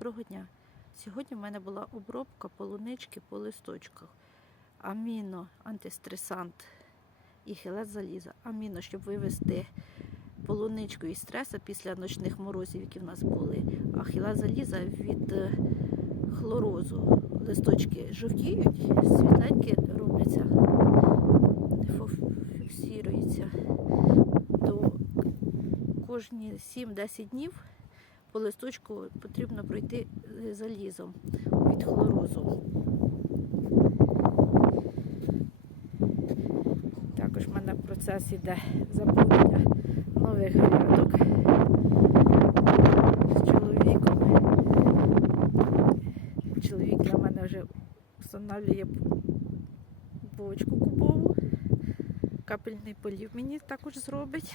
Доброго дня! Сьогодні в мене була обробка полунички по листочках. Аміно, антистресант і хелет заліза. Аміно, щоб вивести полуничку із стресу після ночних морозів, які в нас були. А хелет заліза від е, хлорозу. Листочки жовтіють, світленькі робляться, фіксіруються. То кожні 7-10 днів по листочку потрібно пройти е, залізом від хлорозу. Також в мене процес іде заповнення нових грядок з чоловіком. Чоловік для мене вже встановлює бочку кубову. Капельний полів мені також зробить.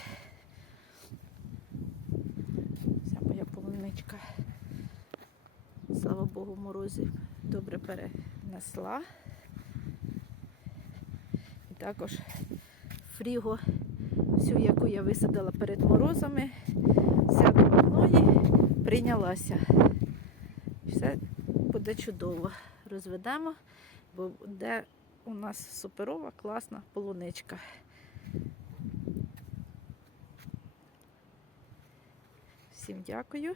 Слава Богу, морозів добре перенесла. І також фріго, всю, яку я висадила перед морозами, вся до одної прийнялася. Все буде чудово. Розведемо, бо буде у нас суперова, класна полуничка. Всім дякую,